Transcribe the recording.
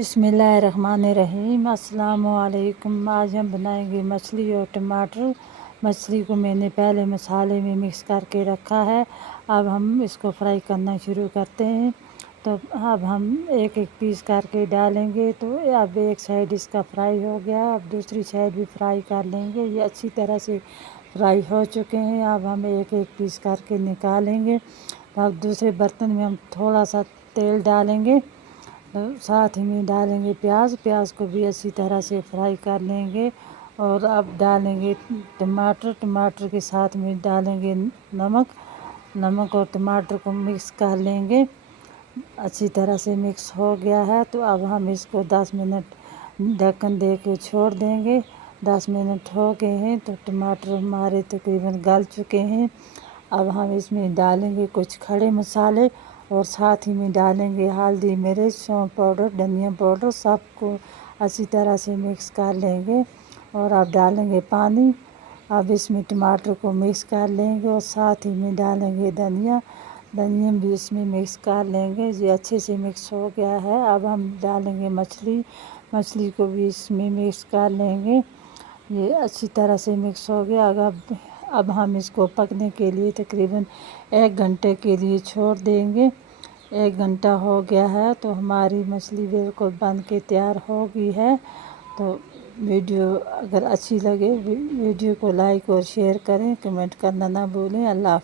बिस्मिल्लाहिर्रहमानिर्रहीम। अस्सलामुअलैकुम। आज हम बनाएंगे मछली और टमाटर। मछली को मैंने पहले मसाले में मिक्स करके रखा है। अब हम इसको फ्राई करना शुरू करते हैं। तो अब हम एक एक पीस करके डालेंगे। तो अब एक साइड इसका फ्राई हो गया, अब दूसरी साइड भी फ्राई कर लेंगे। ये अच्छी तरह से फ्राई हो चुके हैं। अब हम एक एक पीस करके निकालेंगे। अब दूसरे बर्तन में हम थोड़ा सा तेल डालेंगे, साथ ही में डालेंगे प्याज। प्याज को भी अच्छी तरह से फ्राई कर लेंगे। और अब डालेंगे टमाटर। टमाटर के साथ में डालेंगे नमक और टमाटर को मिक्स कर लेंगे। अच्छी तरह से मिक्स हो गया है। तो अब हम इसको 10 मिनट ढक्कन दे के छोड़ देंगे। 10 मिनट हो गए हैं तो टमाटर हमारे तकरीबन गल चुके हैं। अब हम इसमें डालेंगे कुछ खड़े मसाले और साथ ही में डालेंगे हल्दी, मिर्च, सौंफ पाउडर, धनिया पाउडर। सबको अच्छी तरह से मिक्स कर लेंगे। और अब डालेंगे पानी। अब इसमें टमाटर को मिक्स कर लेंगे और साथ ही में डालेंगे धनिया भी इसमें मिक्स कर लेंगे। ये अच्छे से मिक्स हो गया है। अब हम डालेंगे मछली को भी इसमें मिक्स कर लेंगे। ये अच्छी तरह से मिक्स हो गया। अब हम इसको पकने के लिए तकरीबन 1 घंटे के लिए छोड़ देंगे। 1 घंटा हो गया है तो हमारी मछली बिल्कुल बन के तैयार हो गई है। तो वीडियो अगर अच्छी लगे वीडियो को लाइक और शेयर करें, कमेंट करना ना भूलें। अल्लाह हाफ़िज़।